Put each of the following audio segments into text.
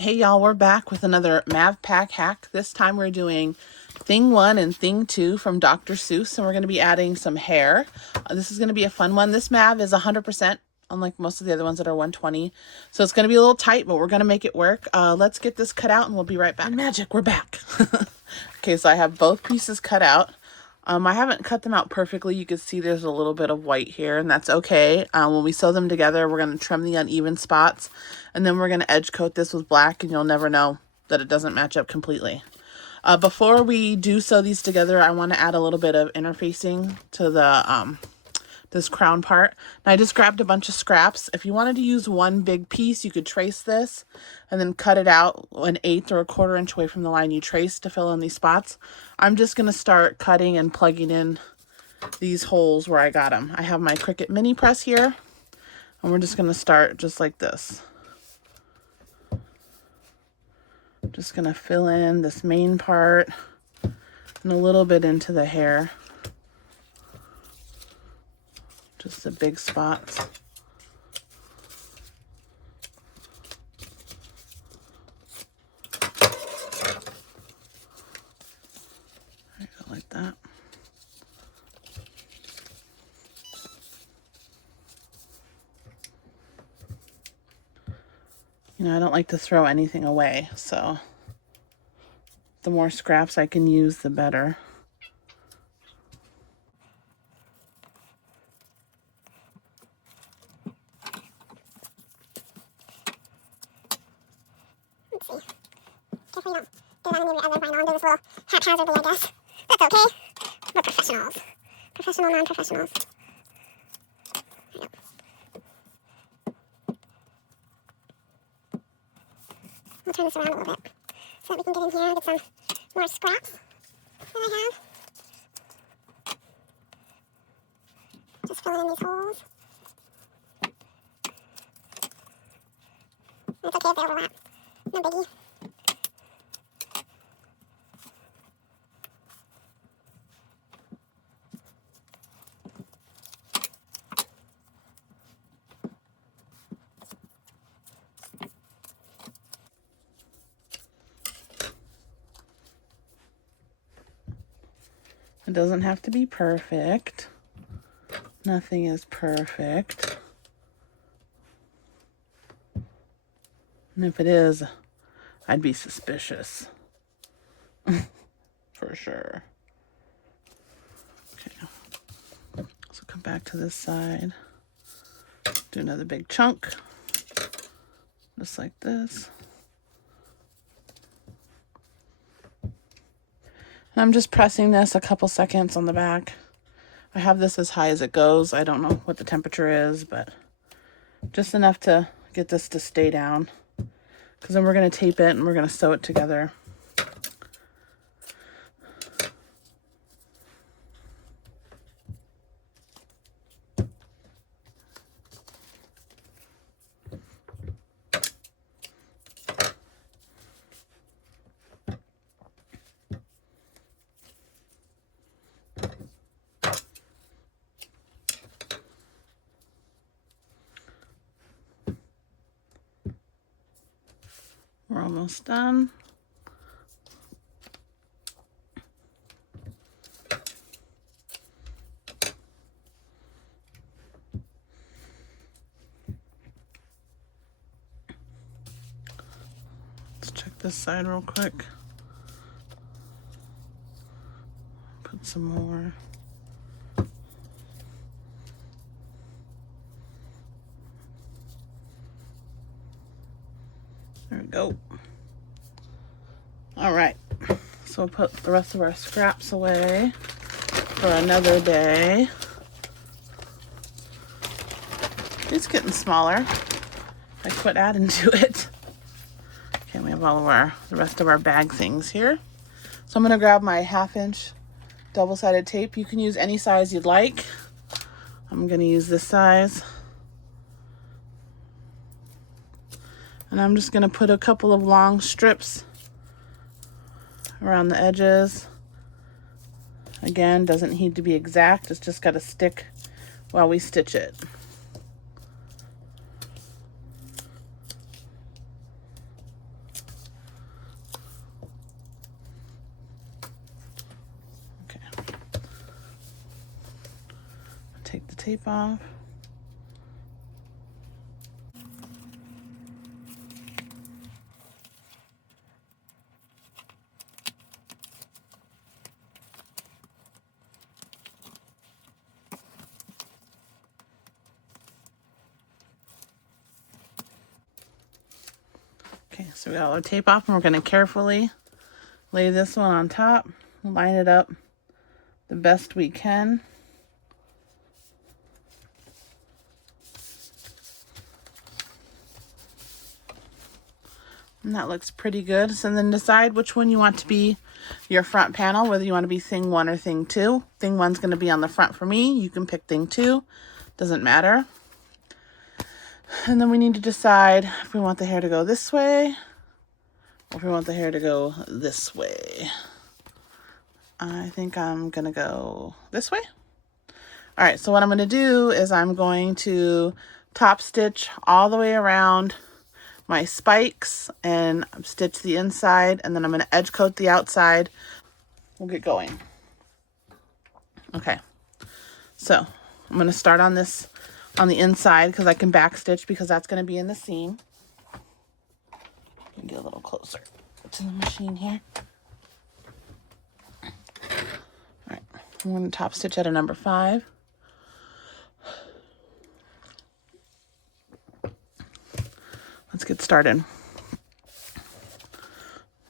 Hey y'all, we're back with another Mav Pack hack. This time we're doing Thing 1 and Thing 2 from Dr. Seuss, and we're going to be adding some hair. This is going to be a fun one. This Mav is 100%, unlike most of the other ones that are 120. So it's going to be a little tight, but we're going to make it work. Let's get this cut out and we'll be right back. And magic, we're back. Okay, so I have both pieces cut out. I haven't cut them out perfectly. You can see there's a little bit of white here, and that's okay. When we sew them together, we're going to trim the uneven spots, and then we're going to edge coat this with black, and you'll never know that it doesn't match up completely. Before we do sew these together, I want to add a little bit of interfacing to the this crown part. And I just grabbed a bunch of scraps. If you wanted to use one big piece, you could trace this and then cut it out 1/8 or 1/4 inch away from the line you traced to fill in these spots. I'm just going to start cutting and plugging in these holes where I got them. I have my Cricut mini press here, and we're just going to start just like this. Just going to fill in this main part and a little bit into the hair. Just the big spots. There you go, like that. You know, I don't like to throw anything away, so the more scraps I can use, the better. Let's see. Carefully don't do that in the other vinyl. I'm doing this a little haphazardly, I guess. That's okay. We're professionals. Professional non-professionals. There you go. I'll turn this around a little bit so that we can get in here and get some more scraps that I have. Just filling in these holes. It's okay if they overlap. No biggie. It doesn't have to be perfect. Nothing is perfect. And if it is, I'd be suspicious. For sure. Okay. So come back to this side. Do another big chunk. Just like this. And I'm just pressing this a couple seconds on the back. I have this as high as it goes. I don't know what the temperature is, but just enough to get this to stay down. Because then we're going to tape it and we're going to sew it together. We're almost done. Let's check this side real quick. Put some more. There we go. All right, so we'll put the rest of our scraps away for another day. It's getting smaller. I quit adding to it. Okay, we have all of the rest of our bag things here. So I'm gonna grab my 1/2 inch double-sided tape. You can use any size you'd like. I'm gonna use this size. And I'm just going to put a couple of long strips around the edges. Again, doesn't need to be exact. It's just got to stick while we stitch it. tape off. Okay, so we got our tape off, and we're going to carefully lay this one on top, line it up the best we can. And that looks pretty good. So then decide which one you want to be your front panel, whether you want to be thing 1 or thing 2. Thing 1's going to be on the front for me. You can pick thing 2. Doesn't matter. And then we need to decide if we want the hair to go this way or if we want the hair to go this way. I think I'm going to go this way. All right, so what I'm going to do is I'm going to top stitch all the way around my spikes and stitch the inside, and then I'm going to edge coat the outside. We'll get going. Okay, so I'm going to start on this on the inside because I can back stitch because that's going to be in the seam. Get a little closer to the machine here. All right, I'm going to top stitch at a number 5. Let's get started. I'm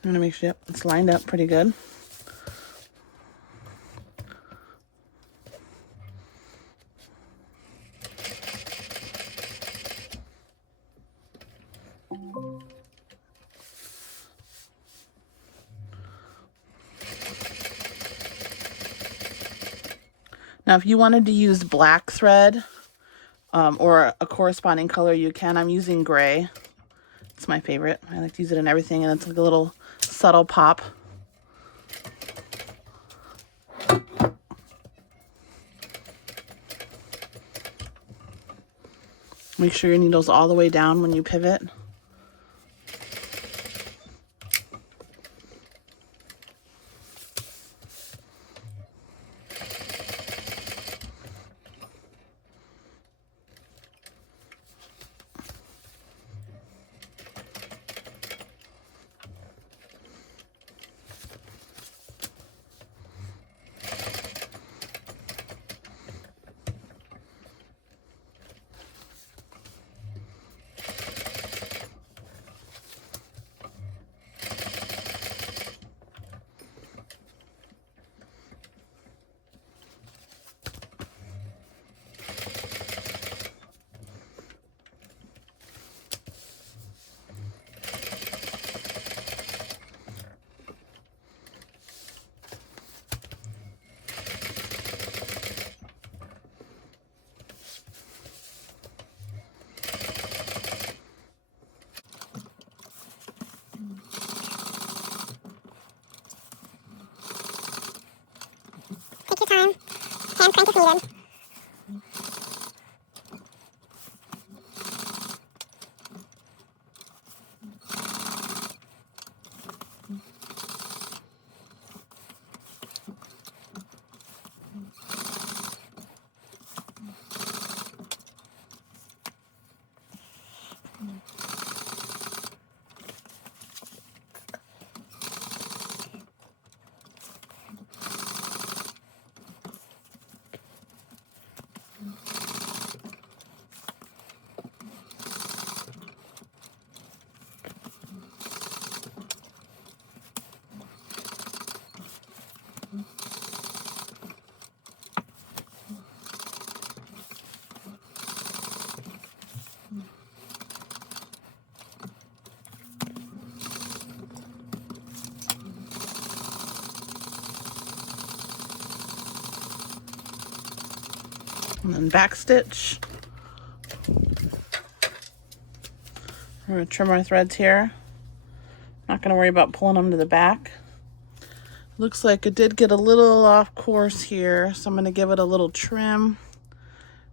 going to make sure it's lined up pretty good. Now, if you wanted to use black thread or a corresponding color, you can. I'm using gray. It's my favorite. I like to use it in everything, and it's like a little subtle pop. Make sure your needle's all the way down when you pivot. Take your time. Hand crank if needed. And then back stitch. We're going to trim our threads here. Not going to worry about pulling them to the back. Looks like it did get a little off course here, so I'm going to give it a little trim.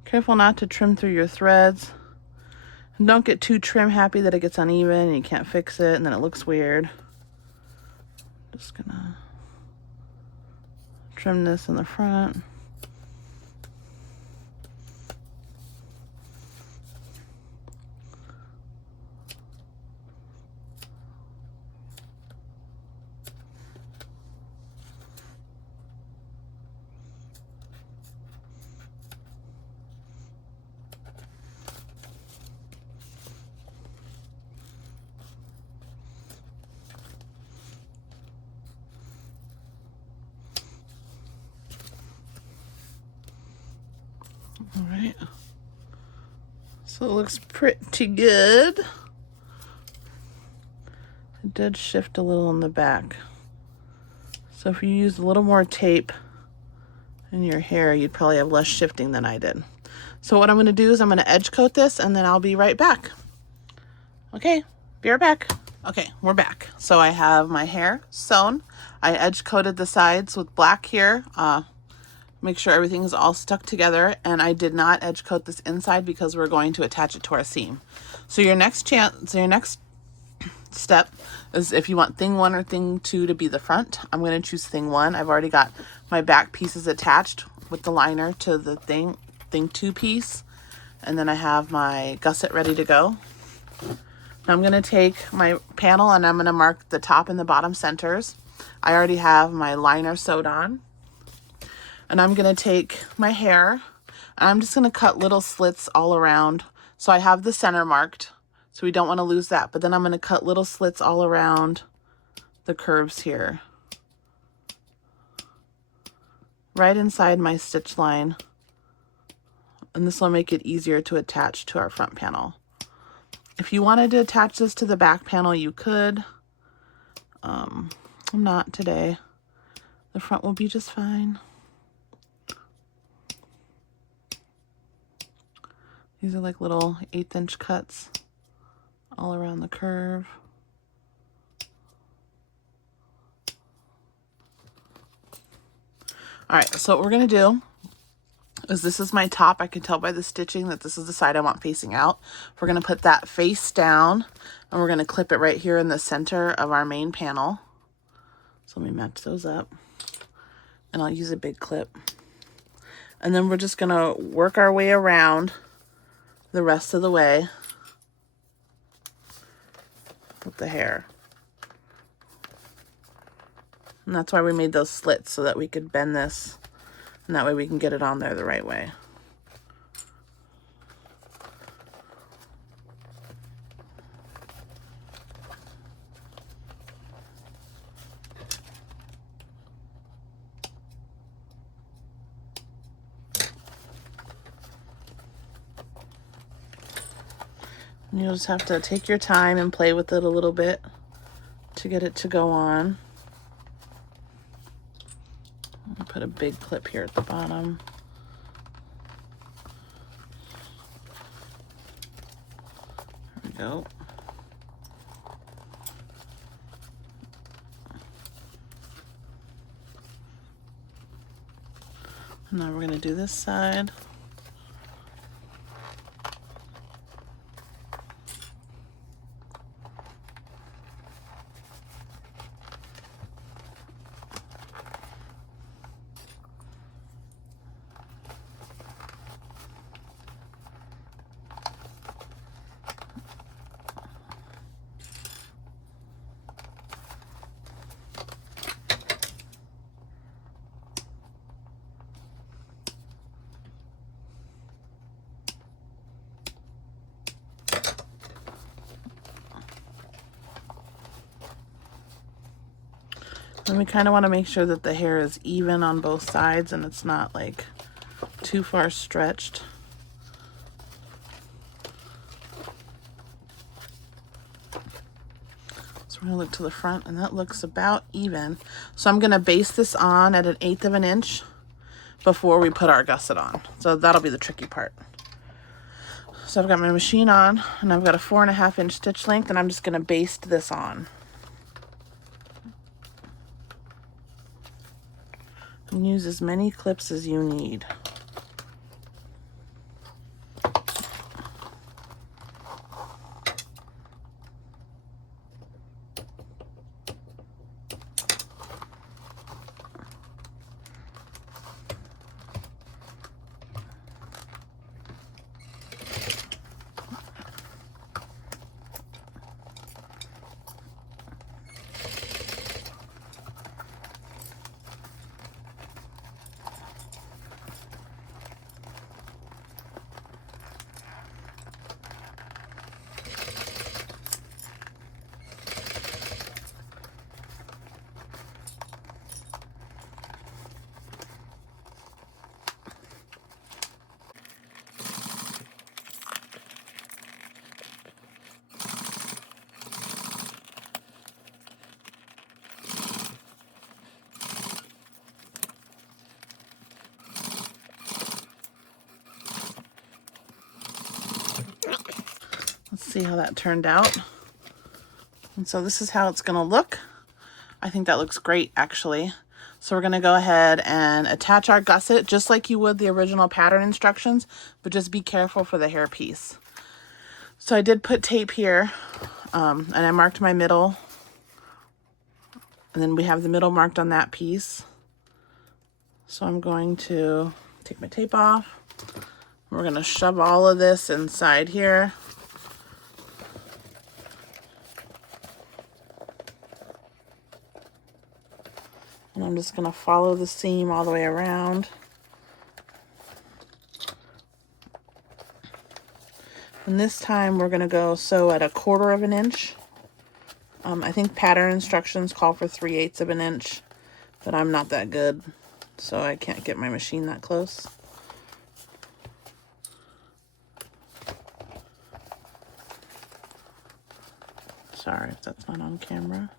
Careful not to trim through your threads. And don't get too trim happy that it gets uneven and you can't fix it and then it looks weird. Just gonna trim this in the front. All right. So it looks pretty good. It did shift a little in the back. So if you used a little more tape in your hair, you'd probably have less shifting than I did. So what I'm gonna do is I'm gonna edge coat this and then I'll be right back. Okay, be right back. Okay, we're back. So I have my hair sewn. I edge coated the sides with black here. Make sure everything is all stuck together, and I did not edge coat this inside because we're going to attach it to our seam. So your next step is if you want thing 1 or thing 2 to be the front. I'm going to choose thing 1. I've already got my back pieces attached with the liner to the thing 2 piece, and then I have my gusset ready to go. Now I'm going to take my panel and I'm going to mark the top and the bottom centers. I already have my liner sewed on. And I'm going to take my hair and I'm just going to cut little slits all around. So I have the center marked, so we don't want to lose that. But then I'm going to cut little slits all around the curves here, right inside my stitch line. And this will make it easier to attach to our front panel. If you wanted to attach this to the back panel, you could. I'm not today. The front will be just fine. These are like little 1/8" cuts all around the curve. All right, so what we're gonna do is this is my top. I can tell by the stitching that this is the side I want facing out. We're gonna put that face down and we're gonna clip it right here in the center of our main panel. So let me match those up. And I'll use a big clip. And then we're just gonna work our way around the rest of the way with the hair. And that's why we made those slits, so that we could bend this, and that way we can get it on there the right way. And you'll just have to take your time and play with it a little bit to get it to go on. I'll put a big clip here at the bottom. There we go. And now we're going to do this side. And we kind of want to make sure that the hair is even on both sides and it's not like too far stretched. So we're going to look to the front and that looks about even. So I'm going to base this on at 1/8 inch before we put our gusset on. So that'll be the tricky part. So I've got my machine on and I've got a 4.5 inch stitch length and I'm just going to baste this on. And use as many clips as you need. See how that turned out. And so this is how it's gonna look. I think that looks great, actually. So we're gonna go ahead and attach our gusset just like you would the original pattern instructions, but just be careful for the hair piece. So I did put tape here, and I marked my middle. And then we have the middle marked on that piece. So I'm going to take my tape off. We're gonna shove all of this inside here. And I'm just gonna follow the seam all the way around. And this time we're gonna go sew at 1/4 of an inch. I think pattern instructions call for 3/8 of an inch, but I'm not that good, so I can't get my machine that close. Sorry if that's not on camera.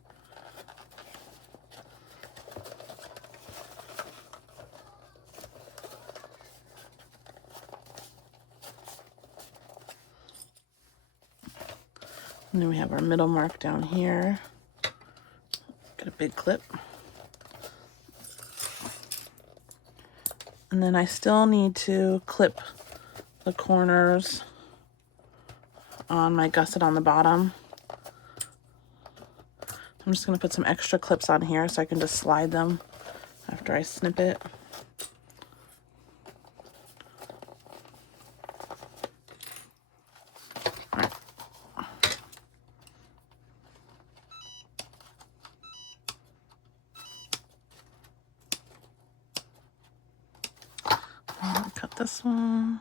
And then we have our middle mark down here. Get a big clip. And then I still need to clip the corners on my gusset on the bottom. I'm just gonna put some extra clips on here so I can just slide them after I snip it. Cut this one.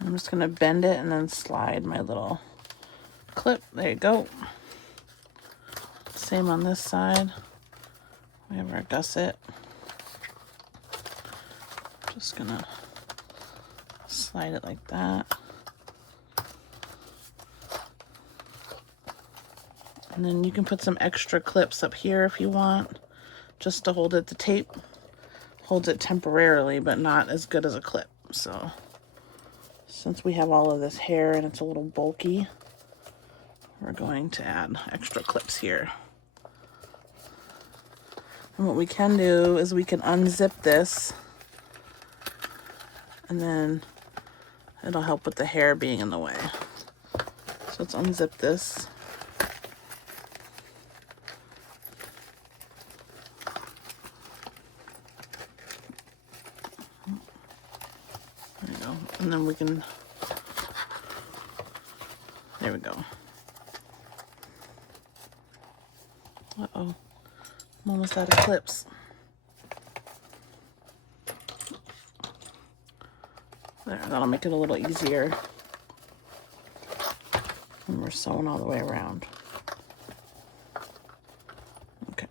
I'm just going to bend it and then slide my little clip. There you go. Same on this side. We have our gusset. Just going to slide it like that. And then you can put some extra clips up here if you want, just to hold it. The tape holds it temporarily, but not as good as a clip. So since we have all of this hair and it's a little bulky, we're going to add extra clips here. And what we can do is we can unzip this, and then it'll help with the hair being in the way. So let's unzip this. There we go. And then we can, there we go. Uh-oh, I'm almost out of clips. There, that'll make it a little easier when we're sewing all the way around. Okay.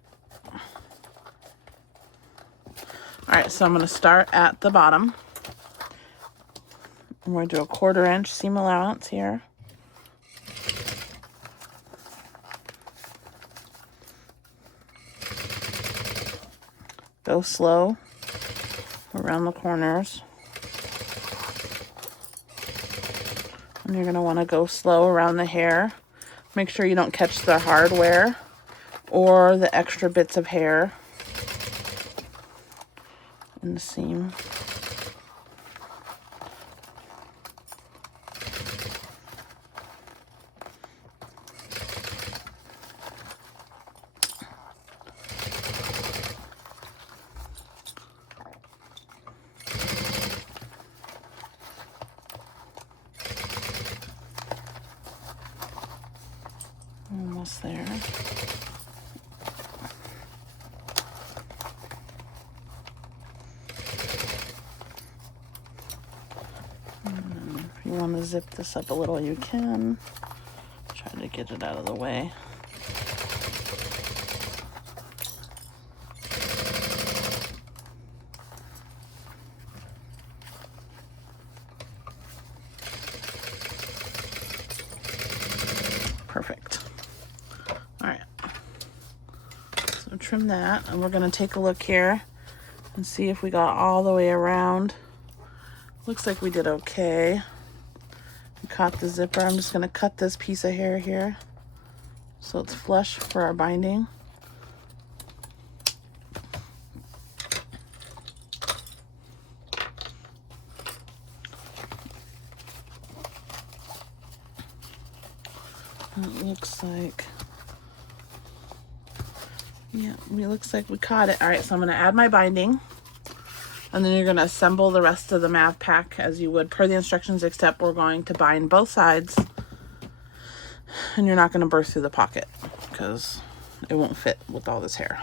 All right, so I'm going to start at the bottom. I'm going to do a 1/4 inch seam allowance here. Go slow around the corners. And you're going to want to go slow around the hair. Make sure you don't catch the hardware or the extra bits of hair in the seam. Almost there. And if you want to zip this up a little, you can. Try to get it out of the way. Perfect. All right. So trim that, and we're going to take a look here and see if we got all the way around. Looks like we did okay. We caught the zipper. I'm just gonna cut this piece of hair here so it's flush for our binding. And it looks like, yeah, it looks like we caught it. All right, so I'm gonna add my binding, and then you're gonna assemble the rest of the Mav Pack as you would per the instructions, except we're going to bind both sides, and you're not gonna burst through the pocket because it won't fit with all this hair.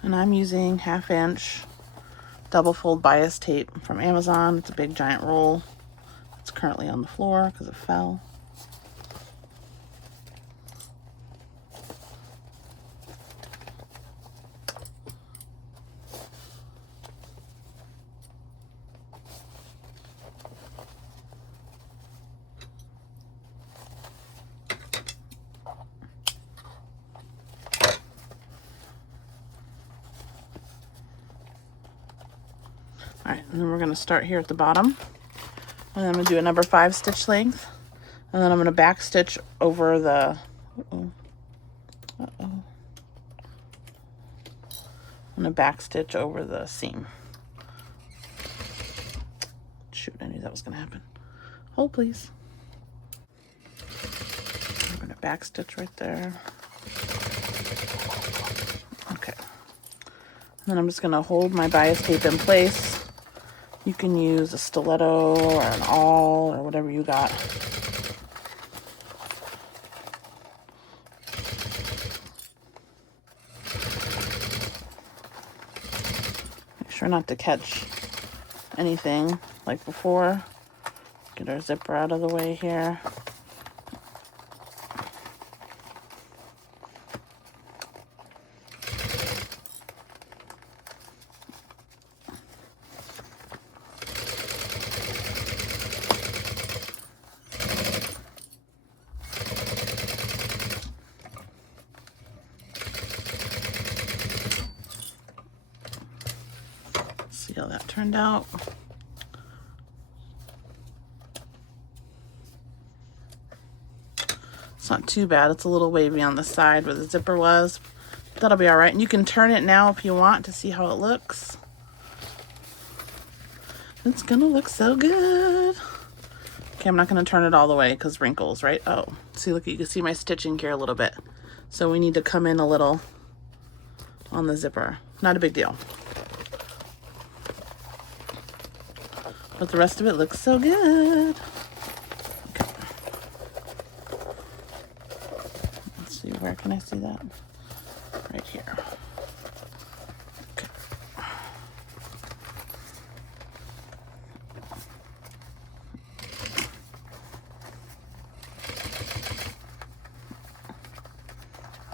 And I'm using 1/2 inch double fold bias tape from Amazon. It's a big giant roll. It's currently on the floor because it fell. All right, and then we're going to start here at the bottom, and then I'm going to do a number 5 stitch length, and then I'm going to back stitch over the, I'm going to back stitch over the seam. Shoot, I knew that was going to happen. Hold please. I'm going to back stitch right there. Okay. And then I'm just going to hold my bias tape in place. You can use a stiletto or an awl or whatever you got. Make sure not to catch anything like before. Get our zipper out of the way here. See how that turned out. It's not too bad. It's a little wavy on the side where the zipper was. That'll be all right. And you can turn it now if you want to see how it looks. It's gonna look so good. Okay, I'm not gonna turn it all the way because wrinkles, right? Oh, see, look, you can see my stitching here a little bit. So we need to come in a little on the zipper. Not a big deal. But the rest of it looks so good. Okay. Let's see, where can I see that? Right here. Okay.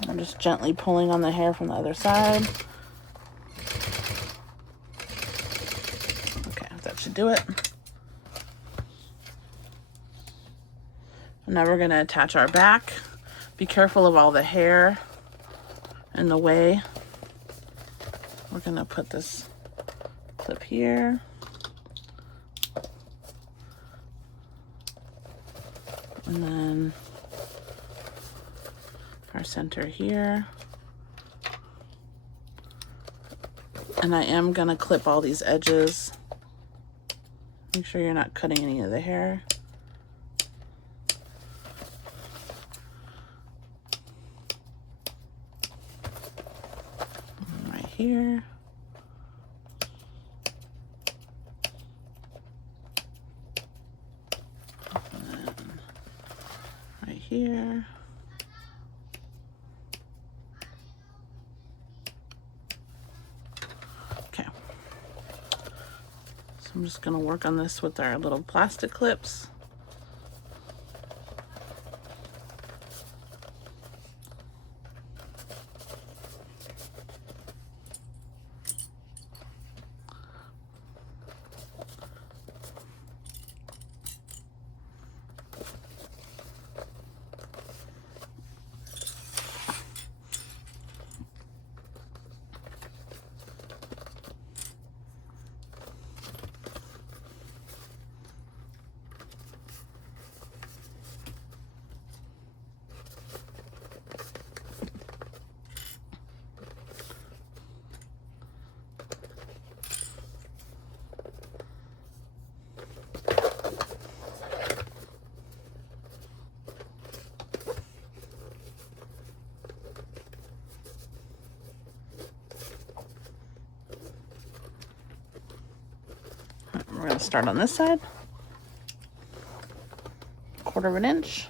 I'm just gently pulling on the hair from the other side. Okay, that should do it. And now we're going to attach our back. Be careful of all the hair in the way. We're going to put this clip here. And then our center here. And I am going to clip all these edges. Make sure you're not cutting any of the hair. Right here. And then right here. Okay. So I'm just going to work on this with our little plastic clips. We're going to start on this side. 1/4 inch.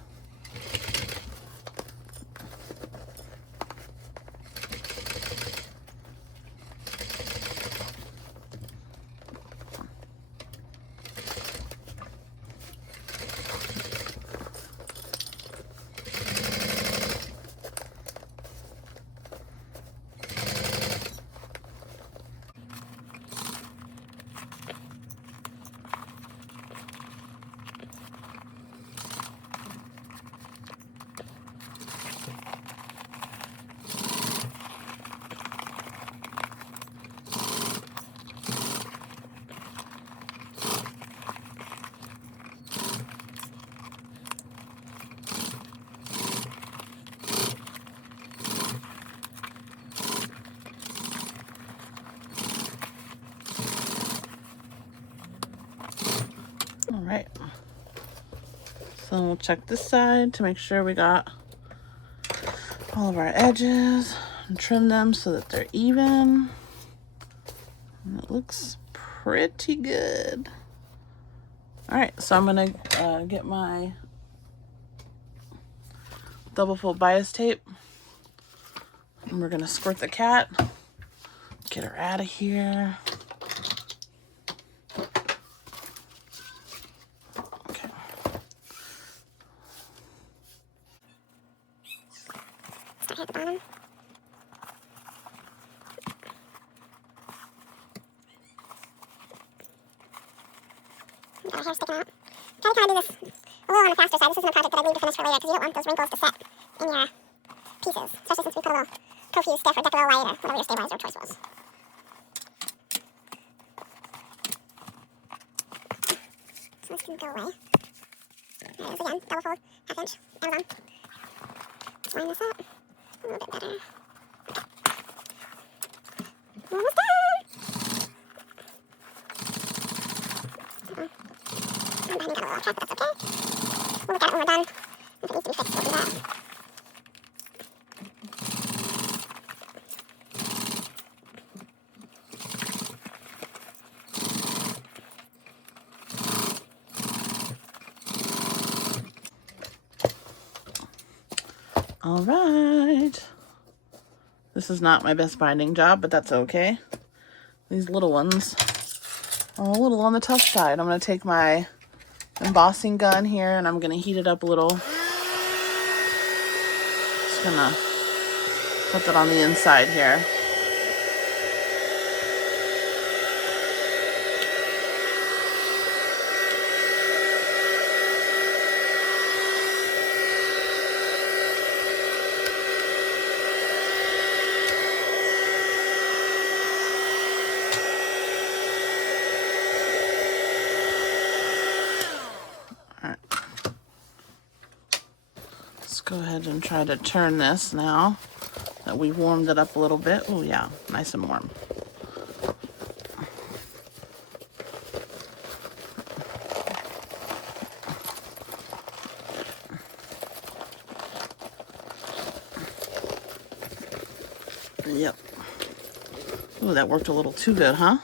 All right, so we'll check this side to make sure we got all of our edges and trim them so that they're even. And it looks pretty good. All right, so I'm gonna get my double fold bias tape, and we're gonna squirt the cat, get her out of here. Okay. Start here at the bottom. Got our hair sticking out. Try to kind of do this a little on the faster side. This isn't a project that I leave to finish for later because you don't want those wrinkles to set in your pieces, especially since we put a little Tofu stiff or Decadol light or whatever your stabilizer choice was. So this can go away. There it is again, double fold, 1/2 inch, Amazon. Let's line this up a little bit better. We're almost done! I'm behind, got a little off track, but that's okay. We'll look at it when we're done. If it needs to be fixed, we'll do that. All right. This is not my best binding job, but that's okay. These little ones are a little on the tough side. I'm going to take my embossing gun here and I'm going to heat it up a little. Just going to put that on the inside here. Go ahead and try to turn this now that we warmed it up a little bit. Oh yeah, nice and warm. Yep. Oh, that worked a little too good, huh?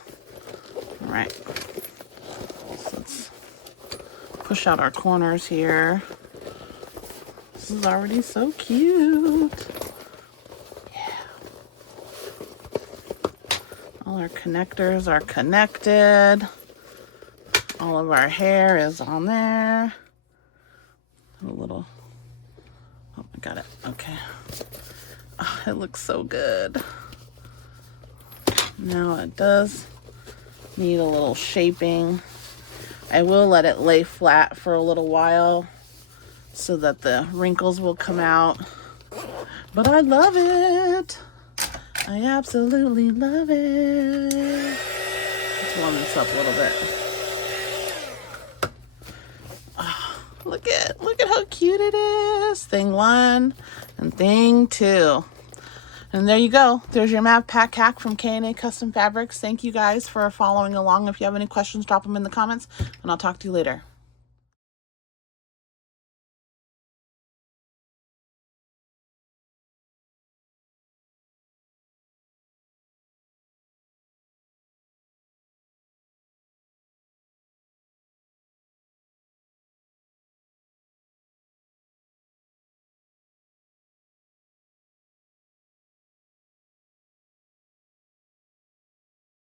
All right. So let's push out our corners here. This is already so cute. Yeah. All our connectors are connected. All of our hair is on there. A little, oh, I got it, okay. Oh, it looks so good. Now it does need a little shaping. I will let it lay flat for a little while so that the wrinkles will come out. But I love it. I absolutely love it. Let's warm this up a little bit. Oh, look at how cute it is. Thing 1 and thing 2. And there you go. There's your Mav Pack hack from K&A Custom Fabrics. Thank you guys for following along. If you have any questions, drop them in the comments, and I'll talk to you later.